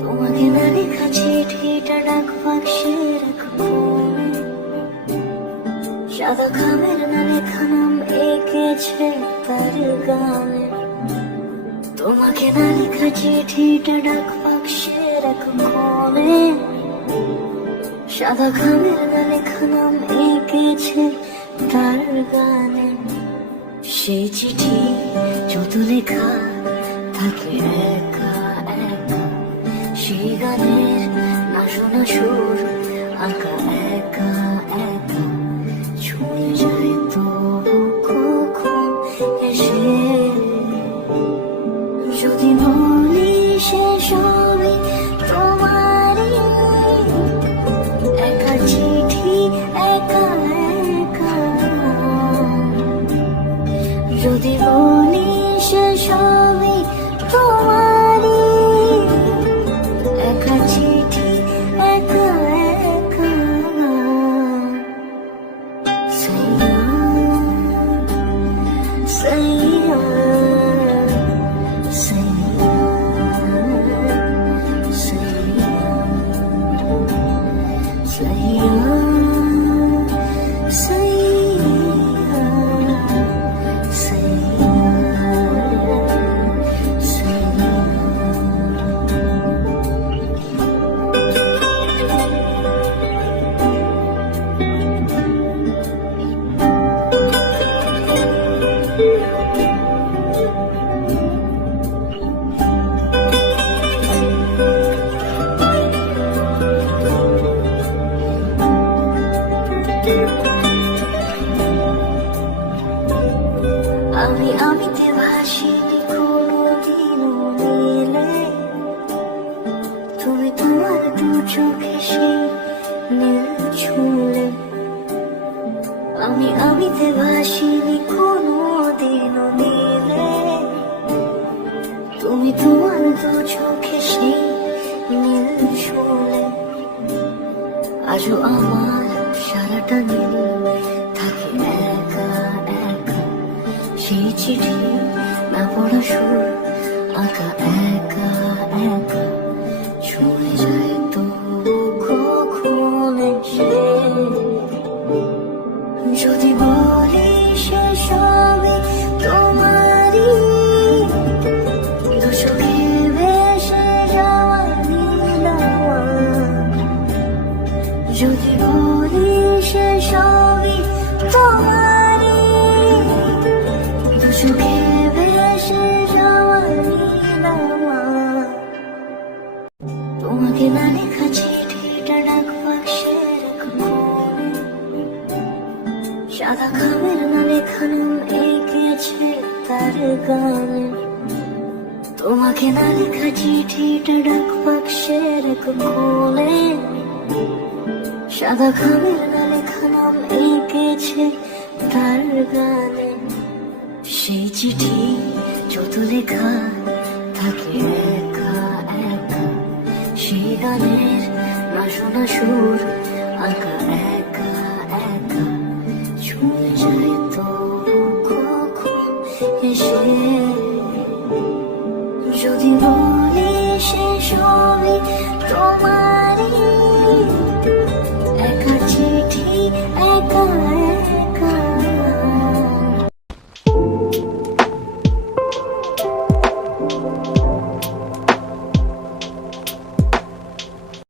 তোমাকে না লেখা চিঠিটা ডাক বাক্সে রাখবো, সাদা খামের না লেখা নাম এঁকেছে তার গানে। তোমাকে না লেখা চিঠিটা ডাক বাক্সে রাখবো, সাদা খামের না লেখা নাম এঁকেছে তার গানে। সেই চিঠি যত লেখা থাকে একা একা, সেই গানের না শোনা সুর আঁকা একা একা, ছুঁয়ে যায় তো কখন এসে। যদি বলি শেষ হবে তোমারই একা চিঠি একা একা, যদি বলি শেষ হবে তোমারই একা চিঠি একা একা। সাইয়া সাইয়া সাইয়া সাইয়া আমি আমিতে ভাসিনি কোনোদিনও নীলে, তুমি তোমার দু চোখে সেই নীল ছুঁলে। আমি আমিতে ভাসিনি কোনোদিনও নীলে, তুমি তোমার দু চোখে সেই নীল ছুঁলে। আজও আমার সারাটা নীল থাকে একা একা, সেই চিঠি না পড়া সুর আঁকা একা একা, ছুঁয়ে যায় তো কখন এসে। যদি বলি শেষ হবে তোমারই দু চোখে ভেসে যাওয়া নীলাওয়া, যদি বলি শেষ হবে তোমারই দু চোখে ভেসে যাওয়া নীলাওয়া। তোমাকে না লেখা চিঠিটা ডাক বাক্সে রাখবো, সাদা খামের না লেখা নাম এঁকেছে তার গানে। তোমাকে না লেখা চিঠিটা ডাক বাক্সে রাখবো, সাদা খামের না লেখা নাম এঁকেছে তার গানে। সেই চিঠি যত লেখা থাকে একা একা, সেই গানের না শোনা সুর আঁকা একা একা, ছুঁয়ে যায় তো কখন এসে। যদি বলি শেষ হবে তোমারই একা চিঠি একা একা।